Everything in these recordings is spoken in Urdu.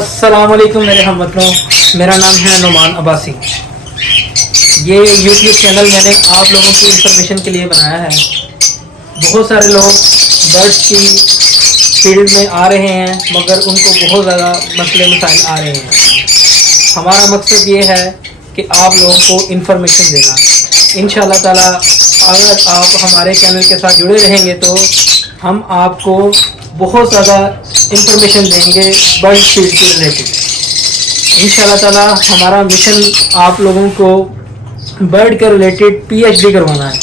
السلام علیکم میرے ہم وطنوں، میرا نام ہے نعمان عباسی۔ یہ یوٹیوب چینل میں نے آپ لوگوں کی انفارمیشن کے لیے بنایا ہے۔ بہت سارے لوگ برڈس کی فیلڈ میں آ رہے ہیں مگر ان کو بہت زیادہ مسئلے مسائل آ رہے ہیں۔ ہمارا مقصد یہ ہے کہ آپ لوگوں کو انفارمیشن دینا۔ انشاءاللہ تعالیٰ اگر آپ ہمارے چینل کے ساتھ جڑے رہیں گے تو ہم آپ کو بہت زیادہ انفارمیشن دیں گے برڈ فیڈ کے ریلیٹڈ۔ انشاءاللہ تعالیٰ ہمارا مشن آپ لوگوں کو برڈ کے ریلیٹڈ PhD کروانا ہے۔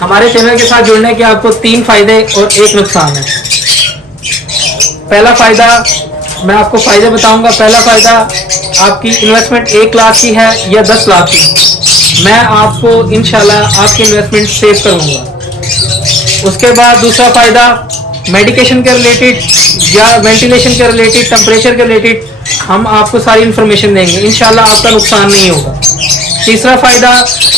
ہمارے چینل کے ساتھ جڑنے کے آپ کو 3 فائدے اور 1 نقصان ہے۔ پہلا فائدہ میں آپ کو فائدے بتاؤں گا۔ پہلا فائدہ آپ کی انویسٹمنٹ 1 لاکھ کی ہے یا 10 لاکھ کی، میں آپ کو انشاءاللہ آپ کی انویسٹمنٹ سیو کروں گا۔ اس کے بعد دوسرا فائدہ میڈیکیشن کے ریلیٹڈ یا وینٹیلیشن کے ریلیٹڈ، ٹمپریچر کے ریلیٹڈ ہم آپ کو ساری انفارمیشن دیں گے، انشاءاللہ آپ کا نقصان نہیں ہوگا۔ تیسرا فائدہ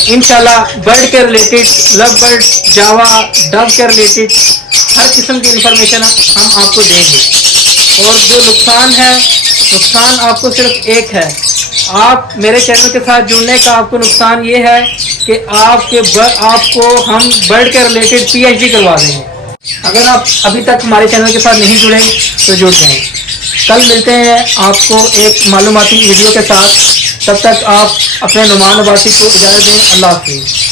انشاءاللہ برڈ کے ریلیٹڈ، لو برڈ، جاوا، ڈو کے ریلیٹڈ ہر قسم کی انفارمیشن ہم آپ کو دیں گے۔ اور جو نقصان ہے، نقصان آپ کو صرف ایک ہے۔ آپ میرے چینل کے ساتھ جڑنے کا آپ کو نقصان یہ ہے کہ آپ کو ہم برڈ کے ریلیٹڈ PhD کروا دیں گے۔ اگر آپ ابھی تک ہمارے چینل کے ساتھ نہیں جڑے تو جڑ جائیں۔ کل ملتے ہیں آپ کو ایک معلوماتی ویڈیو کے ساتھ۔ تب تک آپ اپنے نعمان عباسی کو اجازت دیں۔ اللہ حافظ۔